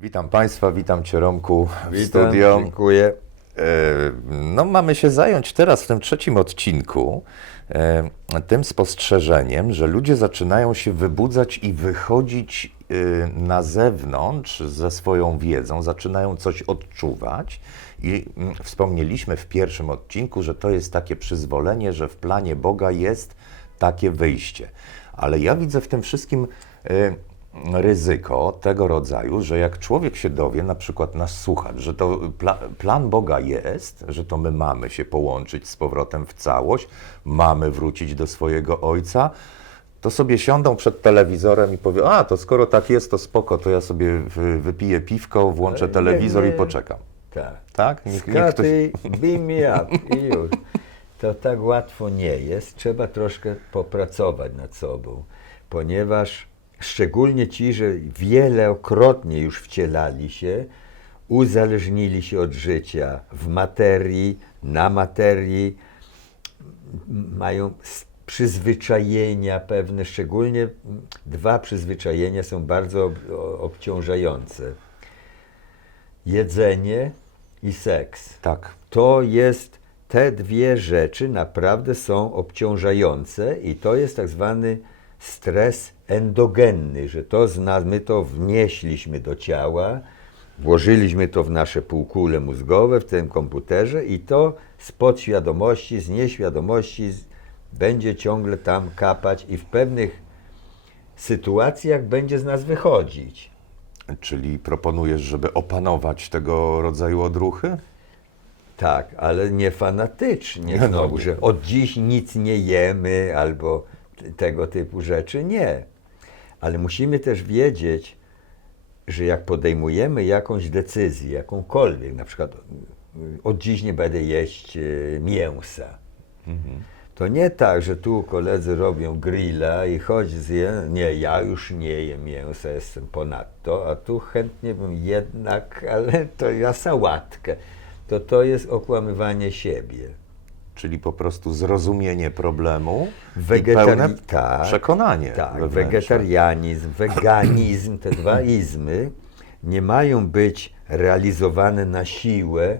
Witam Państwa, witam Cię Romku w Witam, studio. dziękuję. E, No, mamy się zająć teraz w tym trzecim odcinku e, tym spostrzeżeniem, że ludzie zaczynają się wybudzać i wychodzić e, na zewnątrz ze swoją wiedzą, zaczynają coś odczuwać. I mm, wspomnieliśmy w pierwszym odcinku, że to jest takie przyzwolenie, że w planie Boga jest takie wyjście. Ale ja widzę w tym wszystkim e, ryzyko tego rodzaju, że jak człowiek się dowie, na przykład nasz słuchacz, że to pla, plan Boga jest, że to my mamy się połączyć z powrotem w całość, mamy wrócić do swojego Ojca, to sobie siądą przed telewizorem i powiedzą, a to skoro tak jest, to spoko, to ja sobie wy- wypiję piwko, włączę nie, telewizor i poczekam. Tak. Tak? Niech, niech ktoś... Skaty, beam me up i już. To tak łatwo nie jest. Trzeba troszkę popracować nad sobą, ponieważ szczególnie ci, że wielokrotnie już wcielali się, uzależnili się od życia w materii, na materii, mają przyzwyczajenia pewne, szczególnie dwa przyzwyczajenia są bardzo obciążające. Jedzenie i seks. Tak. To jest, te dwie rzeczy naprawdę są obciążające i to jest tak zwany stres endogenny, że to z nas, my to wnieśliśmy do ciała, włożyliśmy to w nasze półkule mózgowe, w tym komputerze i to z podświadomości, z nieświadomości będzie ciągle tam kapać i w pewnych sytuacjach będzie z nas wychodzić. Czyli proponujesz, żeby opanować tego rodzaju odruchy? Tak, ale nie fanatycznie No, znowu, że od dziś nic nie jemy albo tego typu rzeczy. Nie. Ale musimy też wiedzieć, że jak podejmujemy jakąś decyzję, jakąkolwiek, na przykład y, od dziś nie będę jeść y, mięsa. To nie tak, że tu koledzy robią grilla i chodź zje, nie, ja już nie jem mięsa, jestem ponadto, a tu chętnie bym jednak, ale to ja sałatkę. To to jest okłamywanie siebie. Czyli po prostu zrozumienie problemu i Wegetari- pełne tak, przekonanie Tak, wegetarianizm, weganizm, te dwa izmy nie mają być realizowane na siłę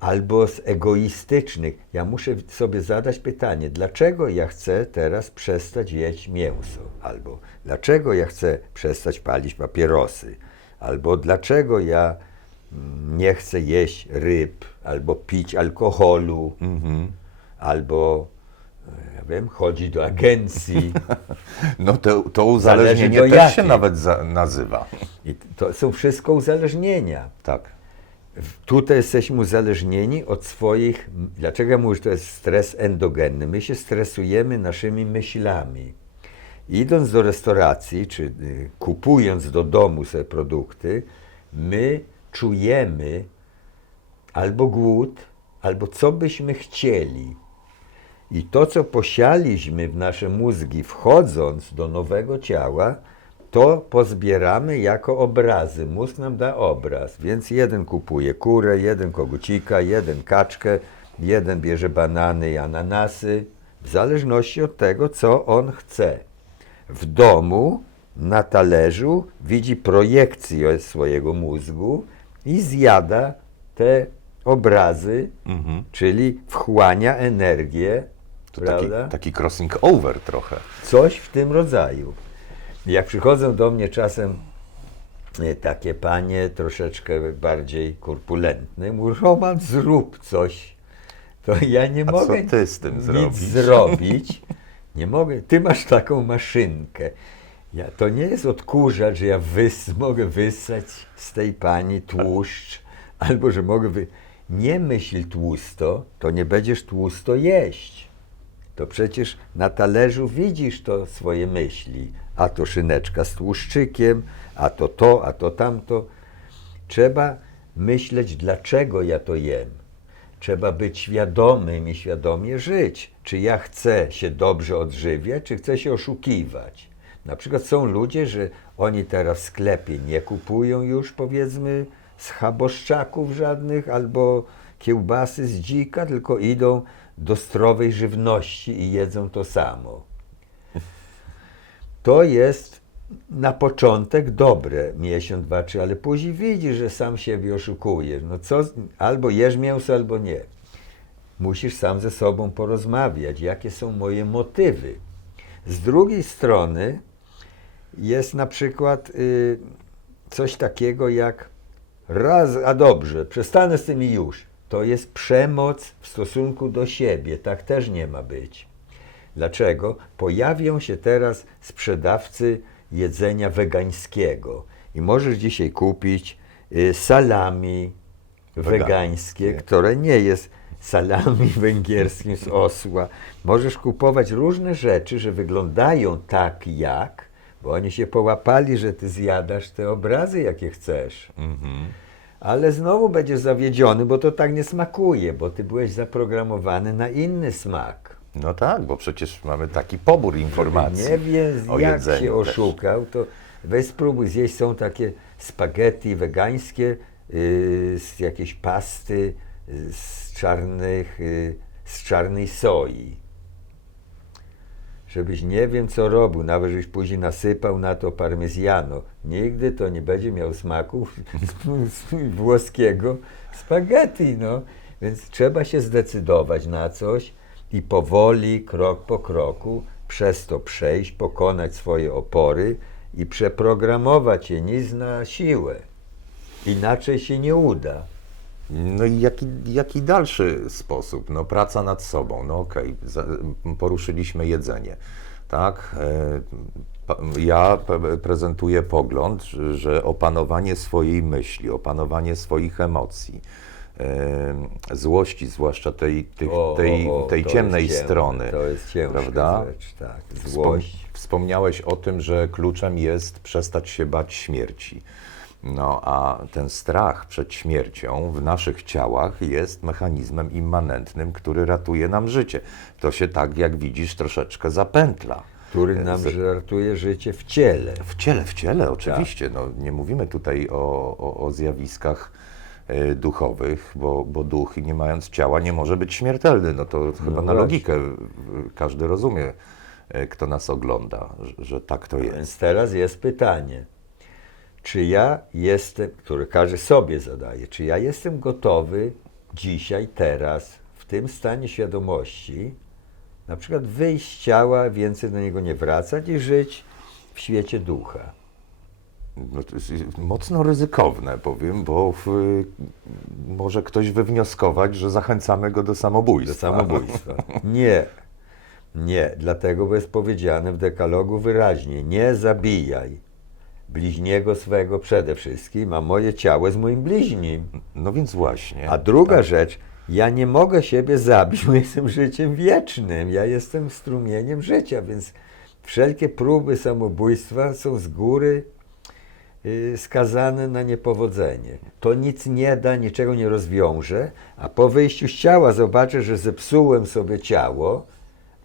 albo z egoistycznych. Ja muszę sobie zadać pytanie, dlaczego ja chcę teraz przestać jeść mięso? Albo dlaczego ja chcę przestać palić papierosy? Albo dlaczego ja mm, nie chcę jeść ryb, albo pić alkoholu, Mhm. albo e, ja wiem, chodzić do agencji. No to, to uzależnienie też jakiej. się nawet nazywa. I to są wszystko uzależnienia. Tak. Tutaj jesteśmy uzależnieni od swoich. Dlaczego ja mówię, że to jest stres endogenny? My się stresujemy naszymi myślami. Idąc do restauracji, czy y, kupując do domu sobie produkty, my czujemy albo głód, albo co byśmy chcieli. I to, co posialiśmy w nasze mózgi, wchodząc do nowego ciała, to pozbieramy jako obrazy. Mózg nam da obraz, więc jeden kupuje kurę, jeden kogucika, jeden kaczkę, jeden bierze banany i ananasy, w zależności od tego, co on chce. W domu, na talerzu, widzi projekcję swojego mózgu i zjada te obrazy, Mhm. czyli wchłania energię, To taki, taki crossing over trochę. Coś w tym rodzaju. Jak przychodzą do mnie czasem e, takie panie troszeczkę bardziej korpulentne, mówią, Roman, zrób coś. To ja nie A mogę co ty z tym nic zrobić? zrobić. Nie mogę. Ty masz taką maszynkę. Ja, to nie jest odkurzacz, że ja wys, mogę wyssać z tej pani tłuszcz, albo że mogę wy... Nie myśl tłusto, to nie będziesz tłusto jeść. To przecież na talerzu widzisz to swoje myśli. A to szyneczka z tłuszczykiem, a to to, a to tamto. Trzeba myśleć, dlaczego ja to jem. Trzeba być świadomym i świadomie żyć. Czy ja chcę się dobrze odżywiać, czy chcę się oszukiwać. Na przykład są ludzie, że oni teraz w sklepie nie kupują już powiedzmy schaboszczaków żadnych albo kiełbasy z dzika, tylko idą do zdrowej żywności i jedzą to samo. To jest na początek dobre, miesiąc, dwa, trzy, ale później widzisz, że sam siebie oszukujesz. No co, albo jesz mięso, albo nie. Musisz sam ze sobą porozmawiać, jakie są moje motywy. Z drugiej strony jest na przykład y, coś takiego jak raz, a dobrze, przestanę z tym i już. To jest przemoc w stosunku do siebie. Tak też nie ma być. Dlaczego? Pojawią się teraz sprzedawcy jedzenia wegańskiego i możesz dzisiaj kupić y, salami Wegańskie. wegańskie, które nie jest salami węgierskim z osła. Możesz kupować różne rzeczy, że wyglądają tak jak, bo oni się połapali, że ty zjadasz te obrazy, jakie chcesz. Ale znowu będziesz zawiedziony, bo to tak nie smakuje, bo ty byłeś zaprogramowany na inny smak. No tak, bo przecież mamy taki pobór informacji. Nie wiem, o jak się też. oszukał, to weź spróbuj zjeść. Są takie spaghetti wegańskie yy, z jakiejś pasty yy, z czarnych, yy, z czarnej soi. Żebyś nie wiem co robił, nawet żebyś później nasypał na to parmezjano. Nigdy to nie będzie miał smaku włoskiego spaghetti, no. Więc trzeba się zdecydować na coś i powoli, krok po kroku, przez to przejść, pokonać swoje opory i przeprogramować je nic na siłę. Inaczej się nie uda. No i jaki, jaki dalszy sposób? No praca nad sobą. No okej, za- poruszyliśmy jedzenie. Tak? E, Ja prezentuję pogląd, że- opanowanie swojej myśli, opanowanie swoich emocji, e, złości, zwłaszcza tej, tych, O, tej, o, tej ciemnej ciemne, strony. To jest ciężka prawda? rzecz, tak. Wspom- Złość. Wspomniałeś o tym, że kluczem jest przestać się bać śmierci. No a ten strach przed śmiercią w naszych ciałach jest mechanizmem immanentnym, który ratuje nam życie. To się tak, jak widzisz, troszeczkę zapętla. który nam Z- żartuje życie w ciele. W ciele, w ciele, oczywiście. No, nie mówimy tutaj o, o, o zjawiskach e, duchowych, bo, bo duch, nie mając ciała, nie może być śmiertelny. No to chyba na logikę każdy rozumie, e, kto nas ogląda, że, że tak to jest. Więc teraz jest pytanie, czy ja jestem, które każdy sobie zadaje, czy ja jestem gotowy dzisiaj, teraz, w tym stanie świadomości, na przykład wyjść z ciała, więcej do niego nie wracać i żyć w świecie ducha. No to jest mocno ryzykowne, powiem, bo w, może ktoś wywnioskować, że zachęcamy go do Do samobójstwa. samobójstwa. Nie. Nie, dlatego bo jest powiedziane w dekalogu wyraźnie, nie zabijaj bliźniego swego przede wszystkim, a moje ciało jest moim bliźnim. No więc właśnie. A druga rzecz, ja nie mogę siebie zabić, bo jestem życiem wiecznym. Ja jestem strumieniem życia, więc wszelkie próby samobójstwa są z góry y, skazane na niepowodzenie. To nic nie da, niczego nie rozwiąże, a po wyjściu z ciała zobaczę, że zepsułem sobie ciało,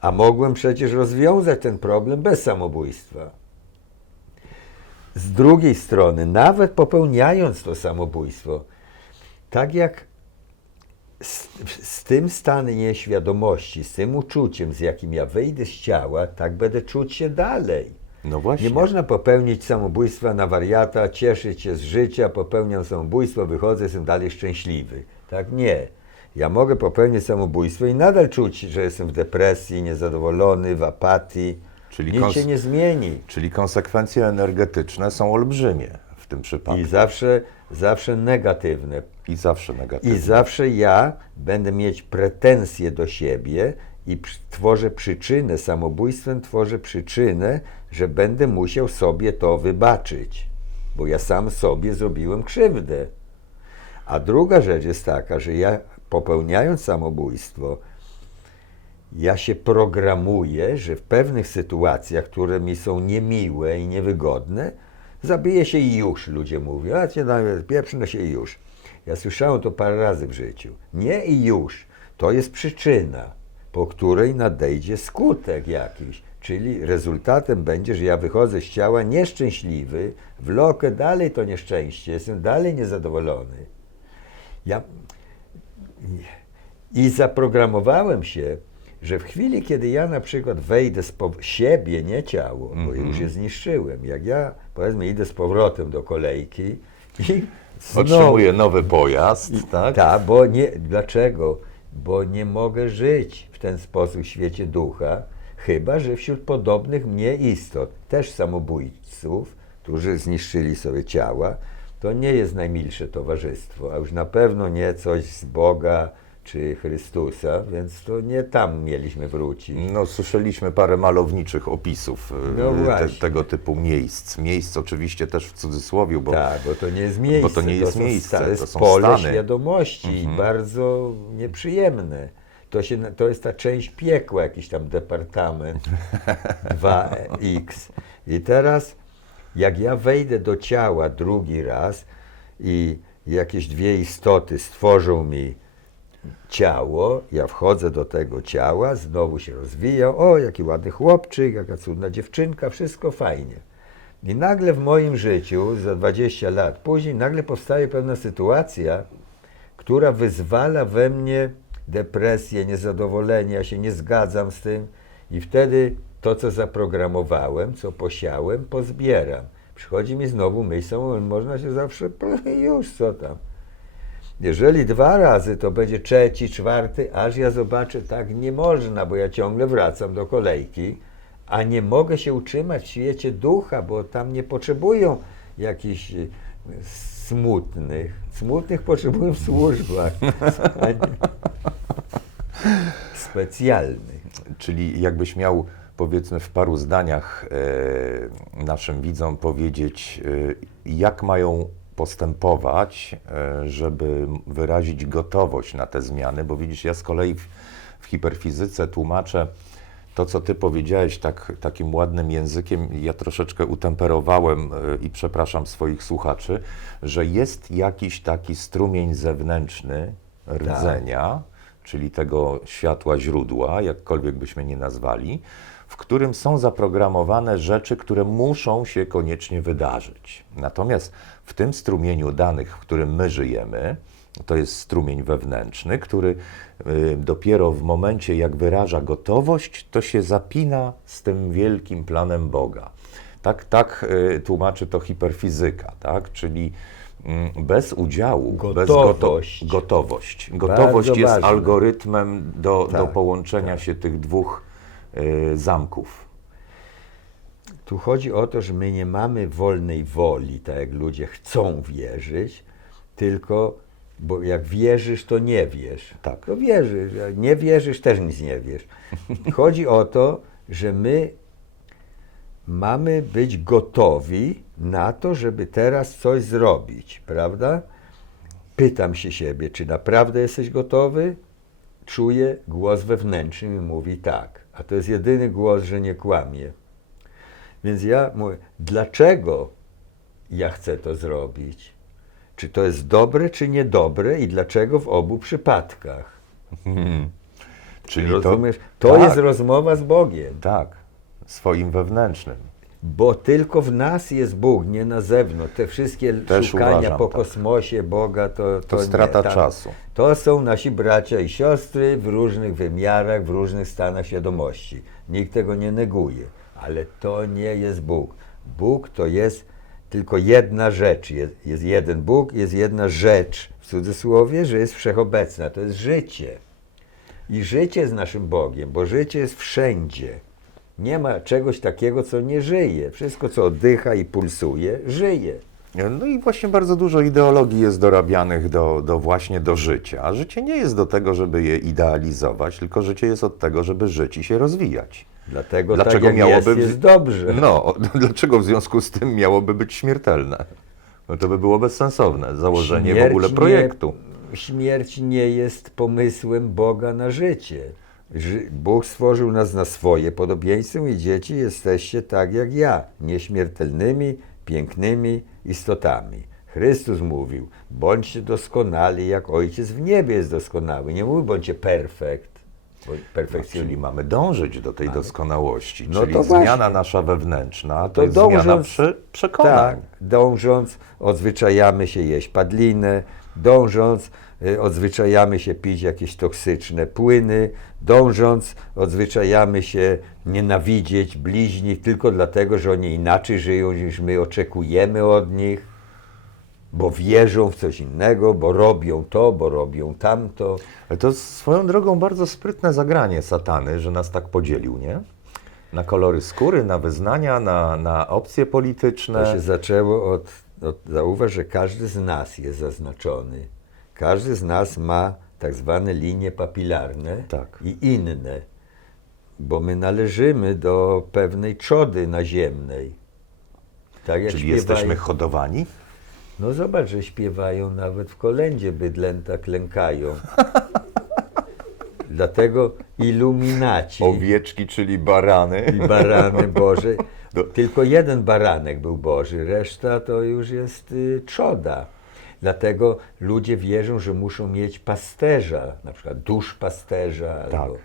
a mogłem przecież rozwiązać ten problem bez samobójstwa. Z drugiej strony, nawet popełniając to samobójstwo, tak jak z, z tym stanem nieświadomości, z tym uczuciem, z jakim ja wyjdę z ciała, tak będę czuć się dalej. No właśnie. Nie można popełnić samobójstwa na wariata, cieszyć się z życia, popełniam samobójstwo, wychodzę, jestem dalej szczęśliwy. Tak nie. Ja mogę popełnić samobójstwo i nadal czuć, że jestem w depresji, niezadowolony, w apatii. Czyli Nic się nie zmieni. Czyli konsekwencje energetyczne są olbrzymie w tym przypadku. I zawsze, zawsze negatywne. I zawsze negatywne. I zawsze ja będę mieć pretensje do siebie i tworzę przyczynę, samobójstwem tworzę przyczynę, że będę musiał sobie to wybaczyć, bo ja sam sobie zrobiłem krzywdę. A druga rzecz jest taka, że ja popełniając samobójstwo, ja się programuję, że w pewnych sytuacjach, które mi są niemiłe i niewygodne, zabiję się i już, ludzie mówią, a cię nawet pieprzę się i już. Ja słyszałem to parę razy w życiu. Nie i już. To jest przyczyna, po której nadejdzie skutek jakiś. Czyli rezultatem będzie, że ja wychodzę z ciała nieszczęśliwy, wlokę dalej to nieszczęście, jestem dalej niezadowolony. Ja I zaprogramowałem się, że w chwili, kiedy ja na przykład wejdę z siebie, nie ciało, bo Mhm. już je zniszczyłem, jak ja powiedzmy idę z powrotem do kolejki i znowu, Otrzymuję nowy pojazd, tak? tak, bo nie, dlaczego? Bo nie mogę żyć w ten sposób w świecie ducha, chyba że wśród podobnych mnie istot, też samobójców, którzy zniszczyli sobie ciała, to nie jest najmilsze towarzystwo, a już na pewno nie coś z Boga czy Chrystusa, więc to nie tam mieliśmy wrócić. No, słyszeliśmy parę malowniczych opisów No te, właśnie. tego typu miejsc. Miejsc oczywiście też w cudzysłowie, bo Tak, bo to nie jest miejsce. Bo to nie jest są miejsce, to jest pole stany. Mhm. świadomości i bardzo nieprzyjemne. To, się, to jest ta część piekła, jakiś tam departament 2X. I teraz, jak ja wejdę do ciała drugi raz i jakieś dwie istoty stworzą mi ciało, ja wchodzę do tego ciała, znowu się rozwija, o, jaki ładny chłopczyk, jaka cudna dziewczynka, wszystko fajnie. I nagle w moim życiu, za 20 lat później, nagle powstaje pewna sytuacja, która wyzwala we mnie depresję, niezadowolenie, ja się nie zgadzam z tym i wtedy to, co zaprogramowałem, co posiałem, pozbieram. Przychodzi mi znowu myśl, można się zawsze, już co tam. Jeżeli dwa razy, to będzie trzeci, czwarty, aż ja zobaczę, tak nie można, bo ja ciągle wracam do kolejki, a nie mogę się utrzymać w świecie ducha, bo tam nie potrzebują jakichś y, smutnych. Smutnych potrzebują w służbach a nie specjalnych. Czyli jakbyś miał, powiedzmy, w paru zdaniach e, naszym widzom powiedzieć, e, jak mają postępować, e, żeby wyrazić gotowość na te zmiany, bo widzisz, ja z kolei w, w hiperfizyce tłumaczę to, co ty powiedziałeś tak, takim ładnym językiem, ja troszeczkę utemperowałem e, i przepraszam swoich słuchaczy, że jest jakiś taki strumień zewnętrzny rdzenia, czyli tego światła źródła, jakkolwiek byśmy nie nazwali, w którym są zaprogramowane rzeczy, które muszą się koniecznie wydarzyć. Natomiast w tym strumieniu danych, w którym my żyjemy, to jest strumień wewnętrzny, który y, dopiero w momencie, jak wyraża gotowość, to się zapina z tym wielkim planem Boga. Tak, tak y, tłumaczy to hiperfizyka, tak? czyli mm, bez udziału, bez Gotowość. goto- gotowość. Gotowość Bardzo jest ważne. algorytmem do, do Tak, połączenia się tych dwóch zamków. Tu chodzi o to, że my nie mamy wolnej woli, tak jak ludzie chcą wierzyć, tylko, bo jak wierzysz, to nie wiesz. Tak. To wierzysz, jak nie wierzysz, też nic nie wiesz. Chodzi o to, że my mamy być gotowi na to, żeby teraz coś zrobić, prawda? Pytam się siebie, czy naprawdę jesteś gotowy? Czuję głos wewnętrzny mi mówi tak, a to jest jedyny głos, że nie kłamie. Więc ja mówię, dlaczego ja chcę to zrobić? Czy to jest dobre, czy niedobre i dlaczego w obu przypadkach? Czyli Rozumiesz? To, tak, jest rozmowa z Bogiem, Tak, swoim wewnętrznym. Bo tylko w nas jest Bóg, nie na zewnątrz. Te wszystkie Też szukania uważam, po tak. kosmosie Boga to, To nie, strata tam- czasu. To są nasi bracia i siostry w różnych wymiarach, w różnych stanach świadomości. Nikt tego nie neguje, ale to nie jest Bóg. Bóg to jest tylko jedna rzecz. Jest, jest jeden Bóg, jest jedna rzecz, w cudzysłowie, że jest wszechobecna. To jest życie. I życie jest naszym Bogiem, bo życie jest wszędzie. Nie ma czegoś takiego, co nie żyje. Wszystko, co oddycha i pulsuje, żyje. No i właśnie bardzo dużo ideologii jest dorabianych do, do właśnie do życia. A życie nie jest do tego, żeby je idealizować, tylko życie jest od tego, żeby żyć i się rozwijać. Dlatego Dlaczego tak miałoby jest, w- jest dobrze. No, dlaczego w związku z tym miałoby być śmiertelne? No to by było bezsensowne założenie w Śmierć ogóle nie- projektu. Śmierć nie jest pomysłem Boga na życie. Bóg stworzył nas na swoje podobieństwo i dzieci jesteście tak jak ja, nieśmiertelnymi, pięknymi istotami. Chrystus mówił, bądźcie doskonali, jak Ojciec w niebie jest doskonały. Nie mówi, bądźcie perfekt, bo Czyli perfekcjonizm. mamy dążyć do tej doskonałości, No czyli to zmiana właśnie. nasza wewnętrzna to, To jest zmiana dążąc- przy, przekonań. Tak, dążąc, odzwyczajamy się jeść padlinę, dążąc, odzwyczajamy się pić jakieś toksyczne płyny, dążąc, odzwyczajamy się nienawidzieć bliźnich tylko dlatego, że oni inaczej żyją niż my oczekujemy od nich, bo wierzą w coś innego, bo robią to, bo robią tamto. Ale to swoją drogą bardzo sprytne zagranie satany, że nas tak podzielił, nie? Na kolory skóry, na wyznania, na, na opcje polityczne. To się zaczęło od, od. Zauważ, że każdy z nas jest zaznaczony. Każdy z nas ma tak zwane linie papilarne Tak. i inne, bo my należymy do pewnej trzody naziemnej. Tak Czyli śpiewają, jesteśmy hodowani? No zobacz, że śpiewają nawet w kolędzie bydlęta klękają. Dlatego iluminaci Owieczki, czyli barany. i barany Boże. Tylko jeden baranek był Boży, reszta to już jest y, trzoda. Dlatego ludzie wierzą, że muszą mieć pasterza, na przykład dusz pasterza, albo Tak.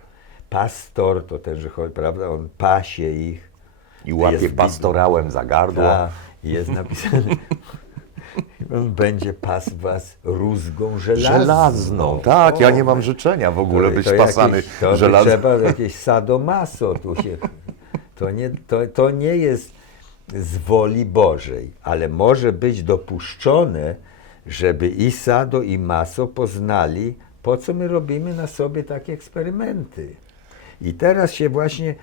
pastor, to ten, że chodzi, prawda, on pasie ich. I łapie Jest pastorałem za gardło. Ta, jest napisane, on będzie pas was rózgą żelazną. Żelazną. Tak, ja O, nie mam życzenia w ogóle być to pasany jakieś, to żelazną. trzeba jakieś sadomaso tu się. To nie, to, to nie jest z woli Bożej, ale może być dopuszczone, żeby i sado, i maso poznali, po co my robimy na sobie takie eksperymenty. I teraz się właśnie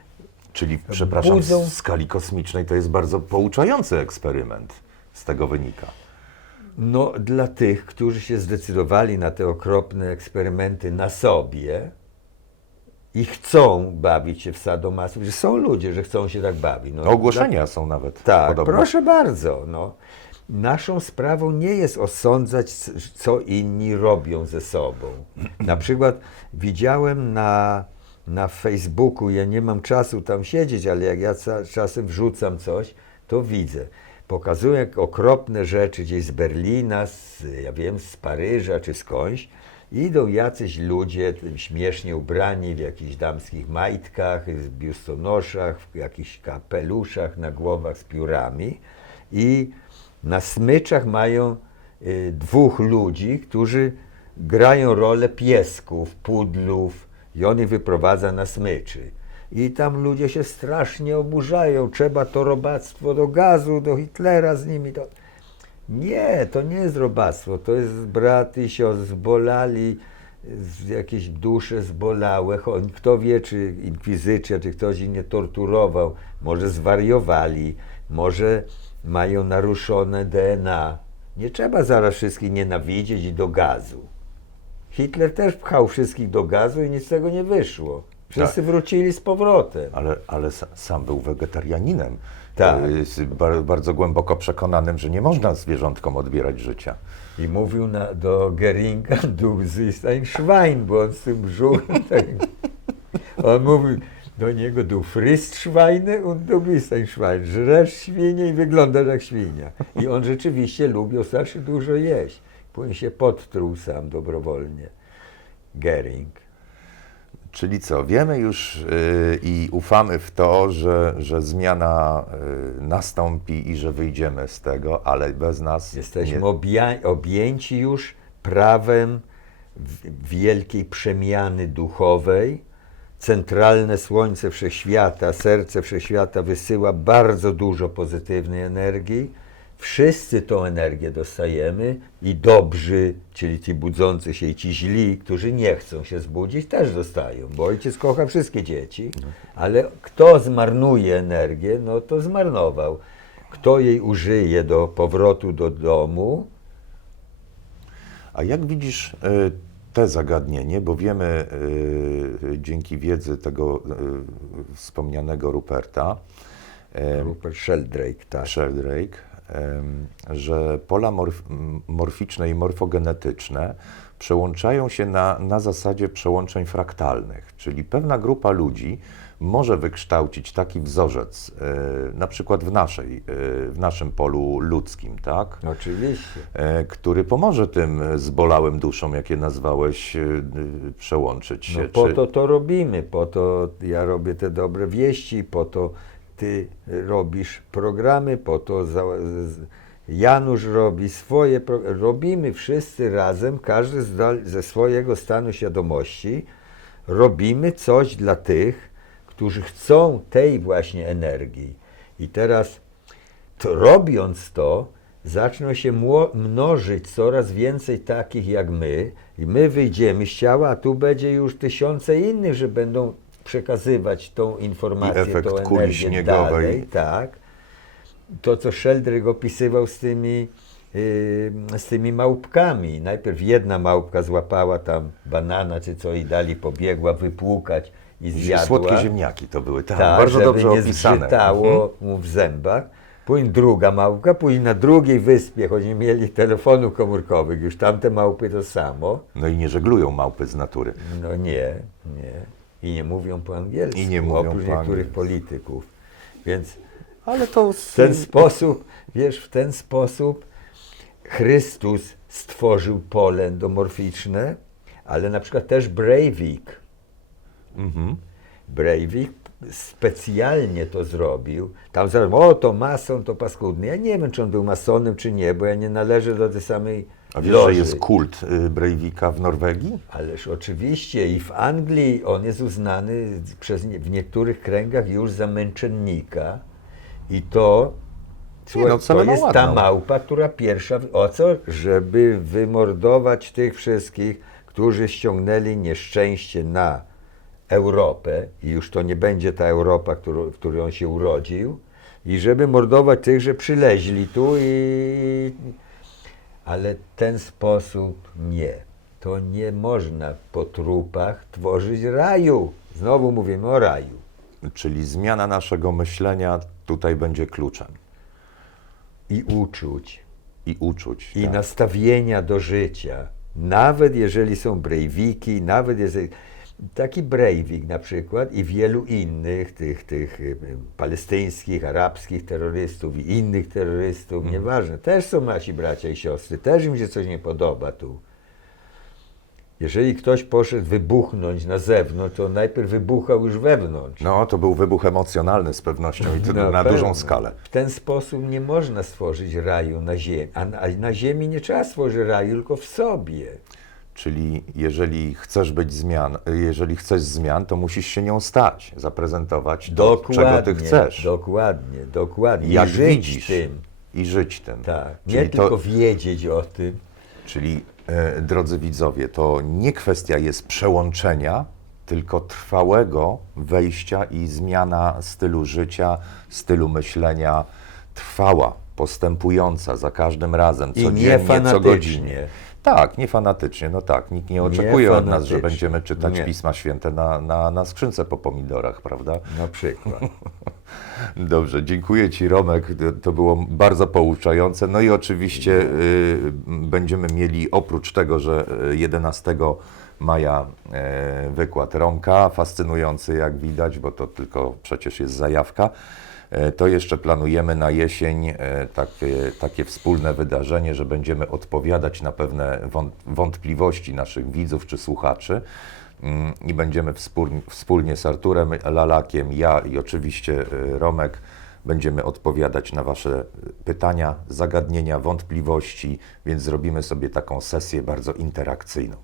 Czyli, przepraszam, budzą- w skali kosmicznej to jest bardzo pouczający eksperyment. Z tego wynika. No, dla tych, którzy się zdecydowali na te okropne eksperymenty na sobie i chcą bawić się w sadomaso, że są ludzie, że chcą się tak bawić. No, Ogłoszenia są nawet Tak, proszę bardzo. No. Naszą sprawą nie jest osądzać, co inni robią ze sobą. Na przykład widziałem na, na Facebooku, ja nie mam czasu tam siedzieć, ale jak ja czasem wrzucam coś, to widzę. Pokazują okropne rzeczy gdzieś z Berlina, z, ja wiem, z Paryża czy skądś. Idą jacyś ludzie śmiesznie ubrani w jakichś damskich majtkach, w biustonoszach, w jakichś kapeluszach na głowach z piórami i na smyczach mają y, dwóch ludzi, którzy grają rolę piesków, pudlów i on ich wyprowadza na smyczy. I tam ludzie się strasznie oburzają, trzeba to robactwo do gazu, do Hitlera z nimi. To... Nie, to nie jest robactwo, to jest brat i siostr zbolali, z jakieś dusze zbolałe. Kto wie, czy inkwizycja, czy ktoś ich nie torturował, może zwariowali, może mają naruszone DNA. Nie trzeba zaraz wszystkich nienawidzieć i do gazu. Hitler też pchał wszystkich do gazu i nic z tego nie wyszło. Wszyscy wrócili z powrotem. Ale, ale sa- sam był wegetarianinem. Tak. Y, bardzo głęboko przekonanym, że nie można zwierzątkom odbierać życia. I mówił na, do Geringa, du siehst ein Schwein, bo on z tym brzuchem tak, On mówił do niego, du frisst Schweine und du bist ein Schwein. Żresz świnie i wyglądasz jak świnia. I on rzeczywiście lubił strasznie dużo jeść. Później się podtruł sam dobrowolnie. Gering. Czyli co, wiemy już y, i ufamy w to, że, że zmiana y, nastąpi i że wyjdziemy z tego, ale bez nas Jesteśmy nie, objęci już prawem wielkiej przemiany duchowej. Centralne słońce wszechświata, serce wszechświata wysyła bardzo dużo pozytywnej energii. Wszyscy tą energię dostajemy i dobrzy, czyli ci budzący się i ci źli, którzy nie chcą się zbudzić, też dostają, bo ojciec kocha wszystkie dzieci, ale kto zmarnuje energię, no to zmarnował. Kto jej użyje do powrotu do domu, A jak widzisz y, te zagadnienie, bo wiemy y, dzięki wiedzy tego y, wspomnianego Ruperta, y, Rupert Sheldrake, tak. Sheldrake, że pola morf, morficzne i morfogenetyczne przełączają się na, na zasadzie przełączeń fraktalnych, czyli pewna grupa ludzi może wykształcić taki wzorzec, e, na przykład w, naszej, e, w naszym polu ludzkim, tak? Oczywiście. E, który pomoże tym zbolałym duszom, jakie nazwałeś, e, przełączyć się. No po Czy- to to robimy, po to ja robię te dobre wieści, po to ty robisz programy, po to za, z, Janusz robi swoje, robimy wszyscy razem, każdy ze swojego stanu świadomości, robimy coś dla tych, którzy chcą tej właśnie energii. I teraz to robiąc to, zaczną się mnożyć coraz więcej takich jak my, i my wyjdziemy z ciała, a tu będzie już tysiące innych, że będą przekazywać tą informację, efekt tą kuli energię śniegowej. dalej, tak. To, co Sheldrake opisywał z tymi, yy, z tymi małpkami. Najpierw jedna małpka złapała tam banana czy co i dali pobiegła wypłukać i zjadła. Słodkie ziemniaki to były, tak, Tak, bardzo dobrze nie opisane. zgrzytało Mhm. mu w zębach. Później druga małpka, później na drugiej wyspie, choć nie mieli telefonów komórkowych, już tamte małpy to samo. No i nie żeglują małpy z natury. No nie, nie. I nie mówią po angielsku, I nie mówią oprócz po niektórych polityków. Więc Ale to... w ten sposób, wiesz, w ten sposób Chrystus stworzył pole endomorficzne, ale na przykład też Breivik. Mhm. Breivik specjalnie to zrobił. Tam zaraz, o to mason, to paskudny. Ja nie wiem, czy on był masonem, czy nie, bo ja nie należę do tej samej A wiesz, loży. że jest kult y, Breivika w Norwegii? Ależ oczywiście i w Anglii on jest uznany przez nie, w niektórych kręgach już za męczennika i to, słuchaj, no, to ma jest ta małpa, która pierwsza, o co? Żeby wymordować tych wszystkich, którzy ściągnęli nieszczęście na Europę i już to nie będzie ta Europa, którą, w której on się urodził i żeby mordować tych, że przyleźli tu i ale ten sposób nie. To nie można po trupach tworzyć raju. Znowu mówimy o raju. Czyli zmiana naszego myślenia tutaj będzie kluczem. I uczuć, I uczuć. i tak. nastawienia do życia. Nawet jeżeli są brejwiki, nawet jeżeli... Taki Breivik na przykład i wielu innych, tych, tych y, palestyńskich, arabskich terrorystów i innych terrorystów, nieważne, też są nasi bracia i siostry, też im się coś nie podoba tu. Jeżeli ktoś poszedł wybuchnąć na zewnątrz, to on najpierw wybuchał już wewnątrz. No, to był wybuch emocjonalny z pewnością i to Na na, dużą skalę. W ten sposób nie można stworzyć raju na ziemi. A na, a na ziemi nie trzeba stworzyć raju, tylko w sobie. Czyli jeżeli chcesz być zmian, jeżeli chcesz zmian, to musisz się nią stać, zaprezentować to, Dokładnie. czego ty chcesz. Dokładnie, dokładnie. Jak I żyć widzisz. tym. I żyć tym. Tak. Czyli Nie to- tylko wiedzieć o tym. Czyli, drodzy widzowie, to nie kwestia jest przełączenia, tylko trwałego wejścia i zmiana stylu życia, stylu myślenia, trwała, postępująca za każdym razem, I nie codziennie, co fanatycznie. godzinie. Tak, nie fanatycznie, no tak. Nikt nie oczekuje od nas, że fanatycznie. będziemy czytać Nie. Pisma Święte na, na, na skrzynce po pomidorach, prawda? Na przykład. Dobrze, dziękuję Ci Romek, to- było bardzo pouczające. No i oczywiście y, będziemy mieli oprócz tego, że y, 11 maja y, wykład Romka, fascynujący jak widać, bo to tylko przecież jest zajawka. Y, To jeszcze planujemy na jesień y, takie, takie wspólne wydarzenie, że będziemy odpowiadać na pewne wąt- wątpliwości naszych widzów czy słuchaczy. Mm, i będziemy wspólnie, z Arturem Lalakiem, ja i oczywiście y, Romek będziemy odpowiadać na Wasze pytania, zagadnienia, wątpliwości, więc zrobimy sobie taką sesję bardzo interakcyjną.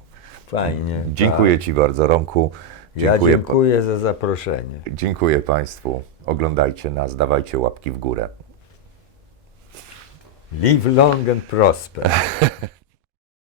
Fajnie. Dziękuję Ci bardzo, Romku. Tak. Ja Dziękuję, dziękuję za zaproszenie. dziękuję Państwu. Oglądajcie nas, dawajcie łapki w górę. Live long and prosper.